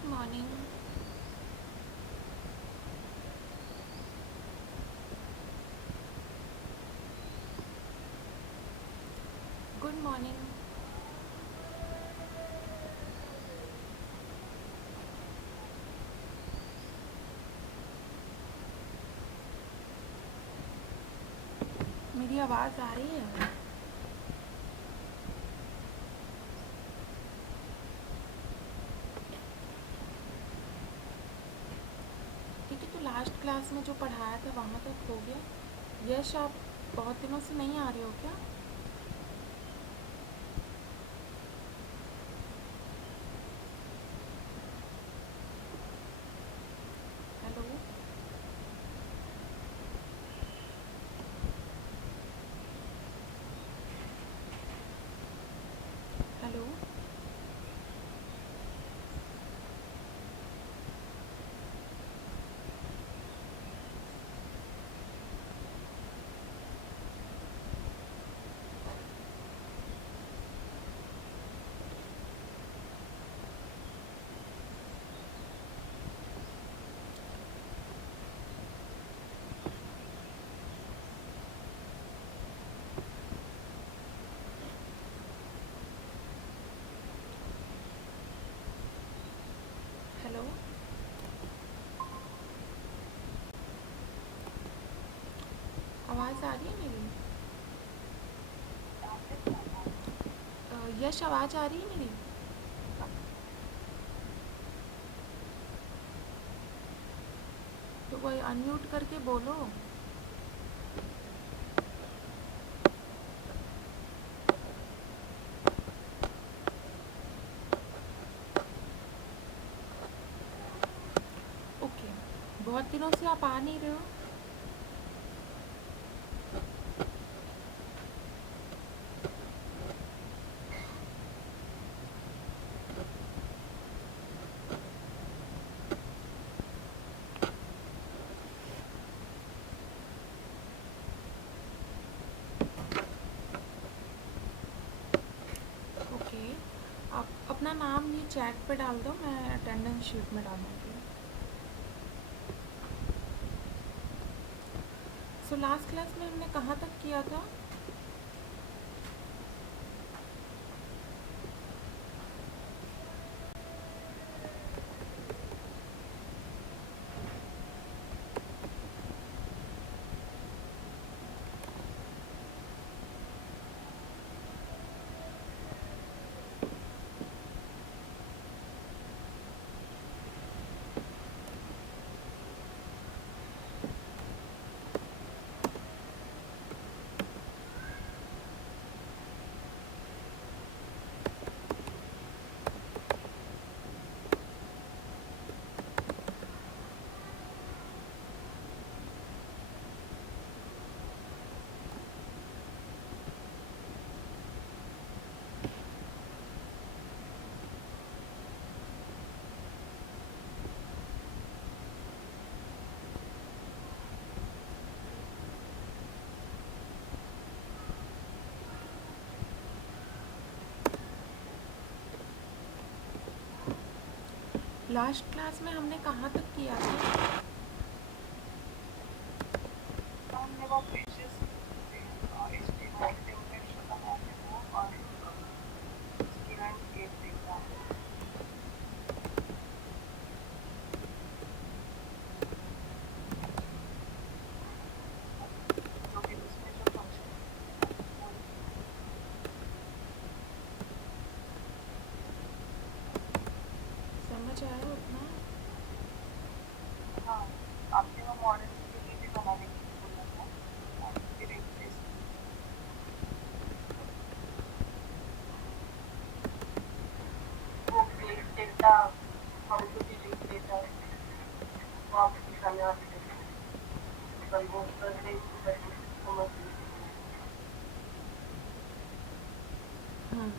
Good morning. Good morning. मेरी आवाज़ आ रही है? ठीक है, तो लास्ट क्लास में जो पढ़ाया था वहाँ तक हो गया। यश, आप बहुत दिनों से नहीं आ रहे हो क्या? हेलो। हेलो। हेलो। आवाज़ आ रही है मेरी? यश, आवाज़ आ रही है मेरी? तो वही अनम्यूट करके बोलो। ओके। बहुत दिनों से आप आ नहीं रहे हो। ओके। आप अपना नाम ये चैट पे डाल दो, मैं अटेंडेंस शीट में डालूँगी। सो लास्ट क्लास में हमने कहाँ तक किया था? लास्ट क्लास में हमने कहाँ तक किया था? समझ आया उतना? हाँ।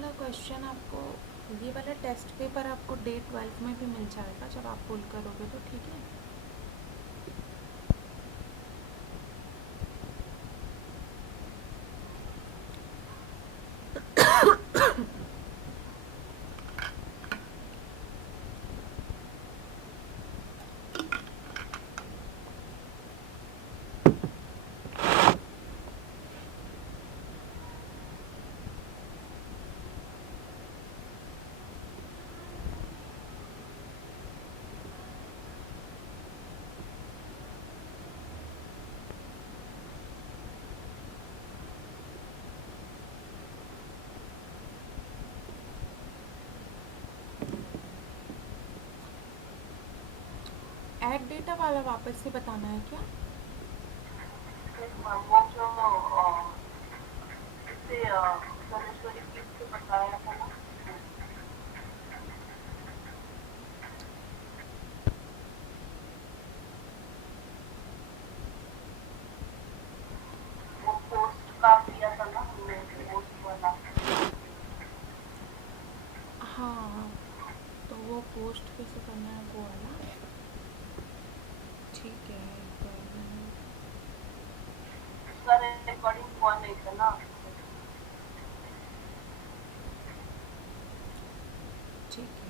वाला क्वेश्चन आपको, ये वाला टेस्ट पेपर आपको डे 12 में भी मिल जाएगा जब आप पुल करोगे तो, ठीक है। एड डेटा वाला वापस से बताना है क्या? वो जो इससे सर्वेश्वरी की से बताया था ना, वो पोस्ट का किया था ना हमने, पोस्ट वाला। हाँ, तो वो पोस्ट कैसे करना है वो वाला, ठीक है। तो उसका रिकॉर्डिंग हुआ नहीं था ना। ठीक है।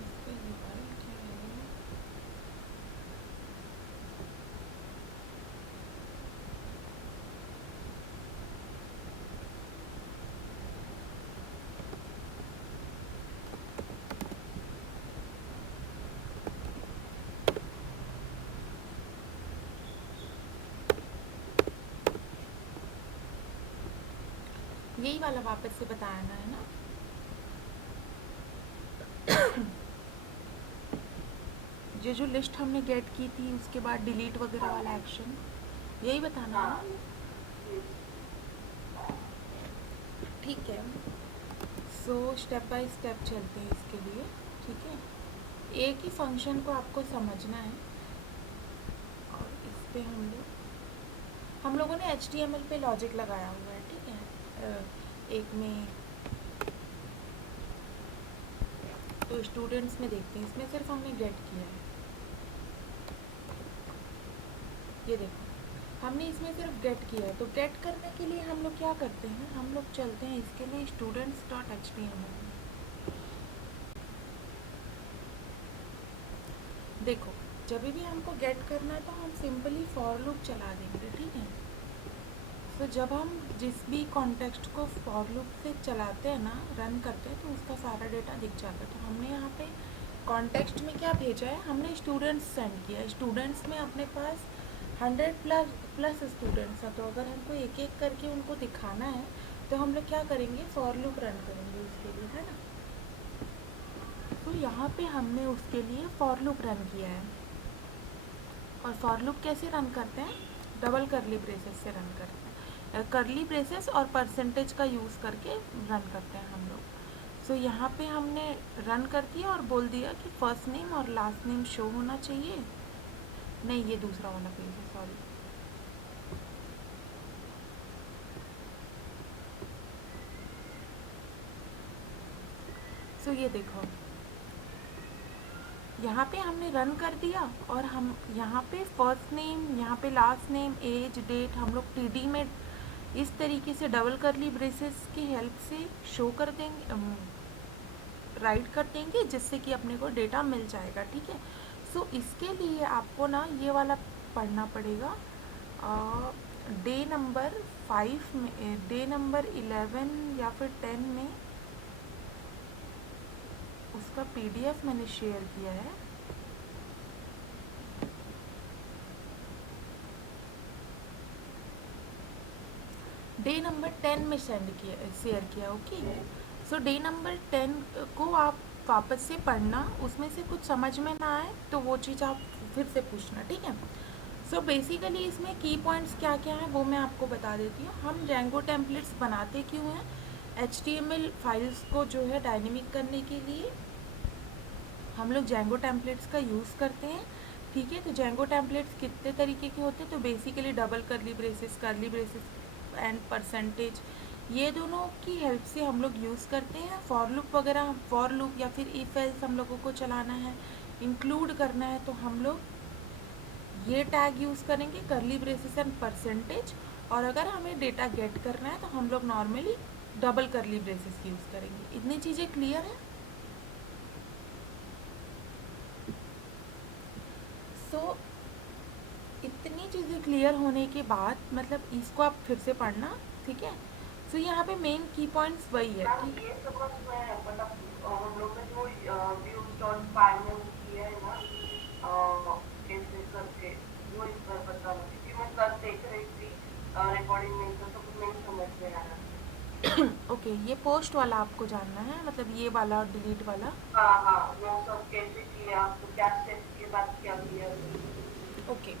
इसका URL क्या है? यही वाला वापस से बताना है ना? ये जो लिस्ट हमने गेट की थी उसके बाद डिलीट वगैरह हाँ वाला एक्शन, यही बताना है हाँ। ना? ठीक है। सो स्टेप बाय स्टेप चलते हैं इसके लिए, ठीक है। एक ही फंक्शन को आपको समझना है और इस पे हम लोगों ने HTML पे लॉजिक लगाया हुआ है, ठीक है। एक में तो स्टूडेंट्स में देखते हैं, इसमें सिर्फ हमने गेट किया है, ये देखो हमने इसमें सिर्फ गेट किया है। तो गेट करने के लिए हम लोग क्या करते हैं, हम लोग चलते हैं इसके लिए students.html में। देखो जब भी हमको गेट करना है तो हम सिंपली फॉर लूप चला देंगे, ठीक है। तो जब हम जिस भी कॉन्टेक्स्ट को फॉर लूप से चलाते हैं ना, रन करते हैं, तो उसका सारा डेटा दिख जाता है। तो हमने यहाँ पे कॉन्टेक्स्ट में क्या भेजा है, हमने स्टूडेंट्स सेंड किया है। स्टूडेंट्स में अपने पास 100 प्लस स्टूडेंट्स हैं, तो अगर हमको एक एक करके उनको दिखाना है तो हम लोग क्या करेंगे, फॉर लूप रन करेंगे उसके लिए, है ना। तो यहाँ पे हमने उसके लिए फॉर लूप रन किया है। और फॉर लूप कैसे रन करते हैं, डबल करली ब्रेसेस से रन करते हैं। करली ब्रेसेस और परसेंटेज का यूज़ करके रन करते हैं हम लोग। सो यहाँ पे हमने रन कर दिया और बोल दिया कि फर्स्ट नेम और लास्ट नेम शो होना चाहिए। नहीं, ये दूसरा वाला पेज है, सॉरी। सो ये देखो, यहाँ पे हमने रन कर दिया और हम यहाँ पे फर्स्ट नेम, यहाँ पे लास्ट नेम, एज, डेट हम लोग टीडी में इस तरीके से डबल करली ब्रेसेस की हेल्प से शो कर देंगे, राइट कर देंगे, जिससे कि अपने को डेटा मिल जाएगा। ठीक है। सो इसके लिए आपको ना ये वाला पढ़ना पड़ेगा। डे नंबर 5 में, डे नंबर 11 या फिर 10 में उसका पीडीएफ मैंने शेयर किया है। डे नंबर 10 में शेयर किया। ओके। सो डे नंबर 10 को आप वापस से पढ़ना, उसमें से कुछ समझ में ना आए तो वो चीज़ आप फिर से पूछना। ठीक है। सो बेसिकली इसमें की पॉइंट्स क्या क्या हैं वो मैं आपको बता देती हूँ। हम जेंगो टेम्पलेट्स बनाते क्यों हैं? HTML फाइल्स को जो है डायनेमिक करने के लिए हम लोग जेंगो टेम्पलेट्स का यूज़ करते हैं। ठीक है। तो जेंगो टेम्पलेट्स कितने तरीके के होते हैं? तो बेसिकली डबल करली ब्रेसेस एंड परसेंटेज, ये दोनों की हेल्प से हम लोग यूज़ करते हैं। फॉर लूप वगैरह, फॉर लूप या फिर इफ एल्स हम लोगों को चलाना है, इंक्लूड करना है, तो हम लोग ये टैग यूज़ करेंगे, करली ब्रेसेस एंड परसेंटेज। और अगर हमें डेटा गेट करना है तो हम लोग नॉर्मली डबल करली ब्रेसेस यूज़ करेंगे। इतनी चीज़ें क्लियर है? सो इतनी चीज़ें क्लियर होने के बाद मतलब इसको आप फिर से पढ़ना। ठीक है। सो यहाँ पे मेन की पॉइंट्स वही है। मैम ठीक। ये समझ में मतलब हम लोग ने जो व्यूज डॉट पाई में वो किया है ना, कैसे करके वो इस बार बताना, क्योंकि मैं कल देख रही थी रिकॉर्डिंग में, तो कुछ नहीं समझ में आ रहा। ओके, ये पोस्ट वाला आपको जानना है, मतलब ये वाला और डिलीट वाला। हाँ हाँ, वो सब कैसे किया, तो क्या स्टेप्स के बाद क्या किया। ओके।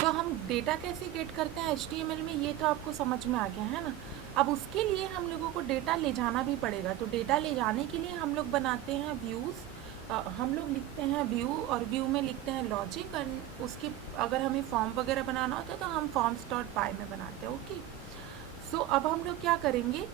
तो हम डेटा कैसे गेट करते हैं HTML में, ये तो आपको समझ में आ गया है ना। अब उसके लिए हम लोगों को डेटा ले जाना भी पड़ेगा। तो डेटा ले जाने के लिए हम लोग बनाते हैं व्यूज़। हम लोग लिखते हैं व्यू और व्यू में लिखते हैं लॉजिक। एंड उसके अगर हमें फॉर्म वगैरह बनाना होता है तो हम फॉर्म्स डॉट पाई में बनाते हैं। ओके। सो अब हम लोग क्या करेंगे,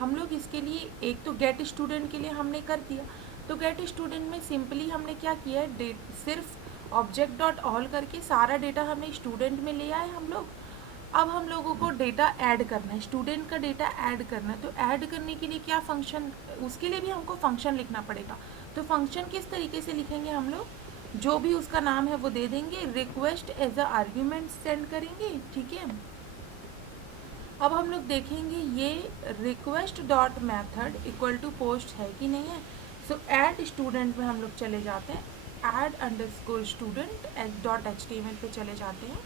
हम लोग इसके लिए एक तो गेट स्टूडेंट के लिए हमने कर दिया। तो गेट स्टूडेंट में सिंपली हमने क्या किया है, सिर्फ ऑब्जेक्ट डॉट ऑल करके सारा डेटा हमने स्टूडेंट में ले आए हम लोग। अब हम लोगों को डेटा ऐड करना है, स्टूडेंट का डेटा ऐड करना है। तो ऐड करने के लिए क्या फंक्शन, उसके लिए भी हमको फंक्शन लिखना पड़ेगा। तो फंक्शन किस तरीके से लिखेंगे हम लोग, जो भी उसका नाम है वो दे देंगे, request as a argument send करेंगे। ठीक है। अब हम लोग देखेंगे ये request dot method equal to post है कि नहीं है। सो ऐड स्टूडेंट में हम लोग चले जाते हैं, add underscore student dot HTML पे चले जाते हैं।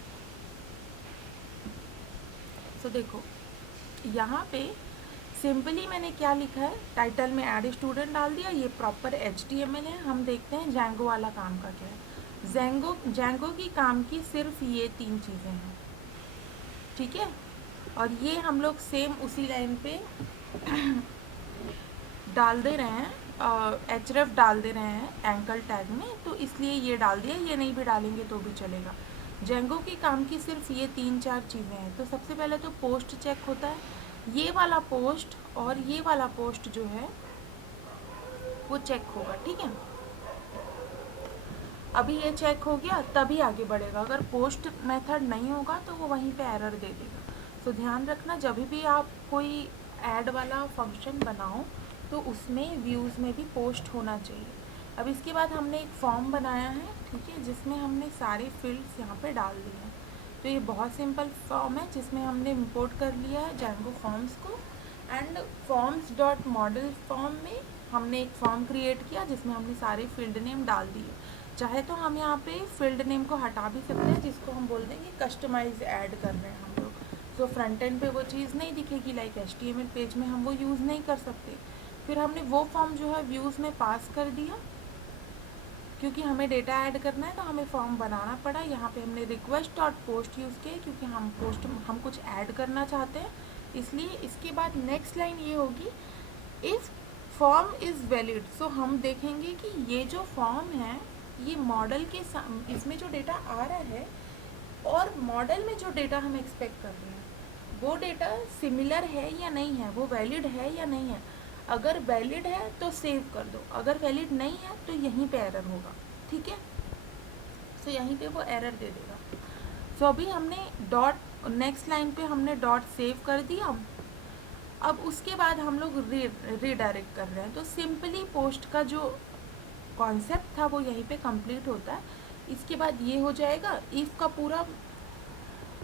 सो देखो यहाँ पे सिंपली मैंने क्या लिखा है, टाइटल में ऐड स्टूडेंट डाल दिया, ये प्रॉपर HTML है। हम देखते हैं जेंगो वाला काम का क्या है। जेंगो की काम की सिर्फ ये 3 चीज़ें हैं। ठीक है। और ये हम लोग सेम उसी लाइन पे डाल दे रहे हैं, href डाल दे रहे हैं एंकल टैग में, तो इसलिए ये डाल दिया। ये नहीं भी डालेंगे तो भी चलेगा। जेंगो की काम की सिर्फ ये 3-4 चीज़ें हैं। तो सबसे पहले तो पोस्ट चेक होता है, ये वाला पोस्ट और ये वाला पोस्ट जो है वो चेक होगा। ठीक है। अभी ये चेक हो गया तभी आगे बढ़ेगा। अगर पोस्ट मेथड नहीं होगा तो वो वहीं पे एरर दे देगा। तो ध्यान रखना, जब भी आप कोई ऐड वाला फंक्शन बनाओ तो उसमें व्यूज़ में भी पोस्ट होना चाहिए। अब इसके बाद हमने एक फॉर्म बनाया है, ठीक है, जिसमें हमने सारे फील्ड्स यहाँ पे डाल दिए हैं। तो ये बहुत सिंपल फॉर्म है जिसमें हमने इंपोर्ट कर लिया है जेंगो फॉर्म्स को। And forms dot model form में हमने एक फॉर्म क्रिएट किया जिसमें हमने सारे फील्ड नेम डाल दिए। चाहे तो हम यहाँ पे फील्ड नेम को हटा भी सकते हैं, जिसको हम बोल देंगे कस्टमाइज ऐड कर रहे हैं हम लोग। तो फ्रंट एंड पे वो चीज़ नहीं दिखेगी, लाइक HTML पेज में हम वो यूज़ नहीं कर सकते। फिर हमने वो फॉर्म जो है व्यूज़ में पास कर दिया, क्योंकि हमें डेटा ऐड करना है तो हमें फॉर्म बनाना पड़ा। यहाँ पे हमने रिक्वेस्ट डॉट पोस्ट यूज़ किया क्योंकि हम कुछ ऐड करना चाहते हैं इसलिए। इसके बाद नेक्स्ट लाइन ये होगी, इफ़ फॉर्म इज़ वैलिड। सो हम देखेंगे कि ये जो फॉर्म है ये मॉडल के इसमें जो डेटा आ रहा है और मॉडल में जो डेटा हम एक्सपेक्ट कर रहे हैं वो डेटा सिमिलर है या नहीं है, वो वैलिड है या नहीं है। अगर वैलिड है तो सेव कर दो, अगर वैलिड नहीं है तो यहीं पे एरर होगा, ठीक है। सो यहीं पे वो एरर दे देगा। सो अभी हमने डॉट नेक्स्ट लाइन पे हमने डॉट सेव कर दिया। अब उसके बाद हम लोग रीडायरेक्ट कर रहे हैं, तो सिंपली पोस्ट का जो कॉन्सेप्ट था वो यहीं पे कंप्लीट होता है। इसके बाद ये हो जाएगा, इफ़ का पूरा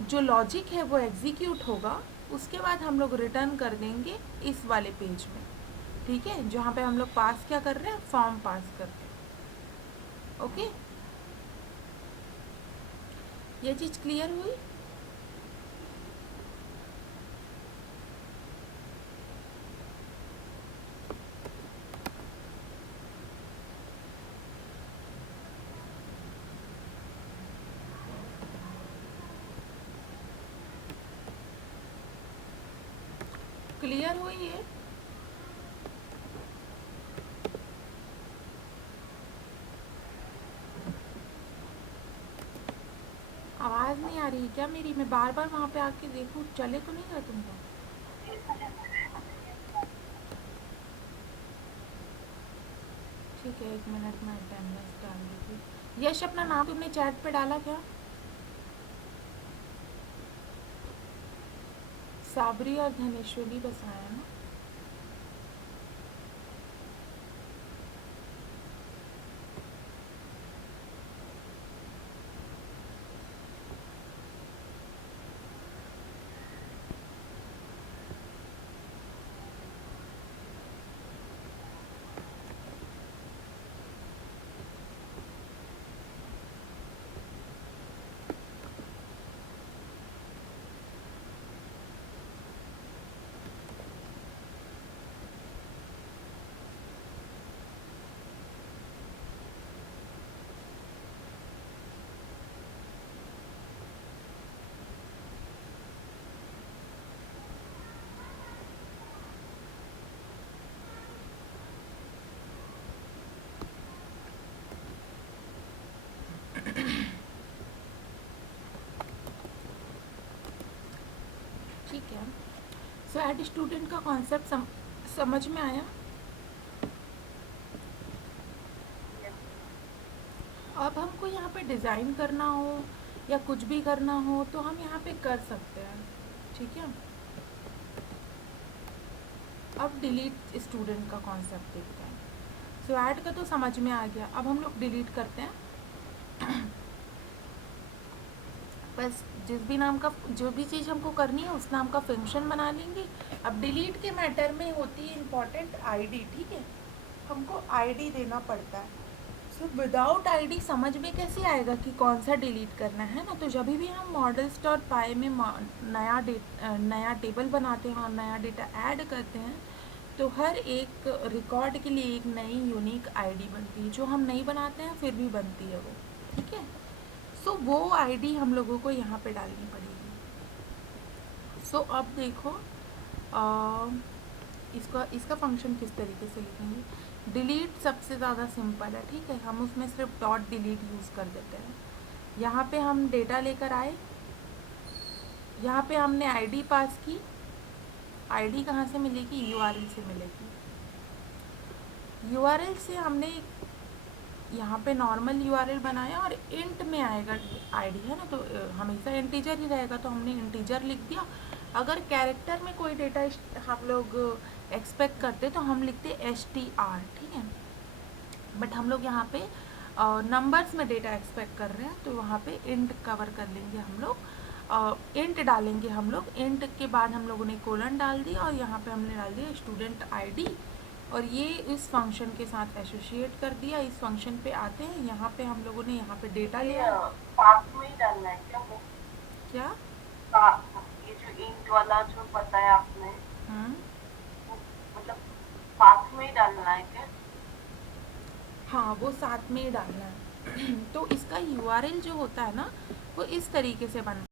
जो लॉजिक है वो एग्जीक्यूट होगा। उसके बाद हम लोग रिटर्न कर देंगे इस वाले पेज में, ठीक है, जहाँ पे हम लोग पास क्या कर रहे हैं, फॉर्म पास कर रहे हैं। ओके, ये चीज़ क्लियर हुई। क्लियर हुई ये। आवाज़ नहीं आ रही क्या मेरी? मैं बार बार वहाँ पे आके देखूँ, चले तो नहीं गए तुमको? ठीक है, 1 मिनट में अटेंडेंस डाल दीजिए। यश, अपना नाम तुमने चैट पे डाला क्या? साबरी और धनेश्वरी बस आया ना। ठीक है, सो ऐड स्टूडेंट का कॉन्सेप्ट समझ में आया। अब हमको यहाँ पे डिज़ाइन करना हो या कुछ भी करना हो तो हम यहाँ पे कर सकते हैं, ठीक है। अब डिलीट स्टूडेंट का कॉन्सेप्ट देखते हैं। सो ऐड का तो समझ में आ गया, अब हम लोग डिलीट करते हैं। बस जिस भी नाम का जो भी चीज़ हमको करनी है उस नाम का फंक्शन बना लेंगे। अब डिलीट के मैटर में होती है इम्पॉर्टेंट आईडी, ठीक है, हमको आईडी देना पड़ता है। सो विदाउट आईडी समझ में कैसे आएगा कि कौन सा डिलीट करना है ना। तो जब भी हम मॉडल्स डॉट पाई में नया टेबल बनाते हैं और नया डेटा ऐड करते हैं तो हर एक रिकॉर्ड के लिए एक नई यूनिक आईडी बनती है, जो हम नहीं बनाते हैं फिर भी बनती है वो, ठीक है। सो वो आईडी हम लोगों को यहाँ पे डालनी पड़ेगी। सो अब देखो, इसका फंक्शन किस तरीके से लिखेंगे। डिलीट सबसे ज़्यादा सिंपल है, ठीक है, हम उसमें सिर्फ डॉट डिलीट यूज़ कर देते हैं। यहाँ पे हम डेटा लेकर आए, यहाँ पे हमने आईडी पास की। आईडी कहाँ से मिलेगी, यूआरएल से मिलेगी। यूआरएल से हमने यहाँ पे नॉर्मल यूआरएल बनाया और इंट में आएगा आईडी, है ना, तो हमेशा इंटीजर ही रहेगा तो हमने इंटीजर लिख दिया। अगर कैरेक्टर में कोई डेटा हम लोग एक्सपेक्ट करते तो हम लिखते STR, ठीक है। बट हम लोग यहाँ पे नंबर्स में डेटा एक्सपेक्ट कर रहे हैं तो वहाँ पे इंट कवर कर लेंगे हम लोग। इंट डालेंगे हम लोग, इंट के बाद हम लोगों ने कोलन डाल दिया और यहाँ पे हमने डाल दिया स्टूडेंट आईडी और ये इस फंक्शन के साथ एसोसिएट कर दिया। इस फंक्शन पे आते हैं, यहाँ पे हम लोगों ने यहाँ पे डेटा लिया। पाथ में ही डालना है क्या वो? क्या? ये जो इंट वाला जो बताया आपने, हम्म, वो मतलब पाथ में ही डालना है क्या? हाँ, वो साथ में ही डालना है। तो इसका यूआरएल जो होता है ना, वो इस तरीके से बनता है।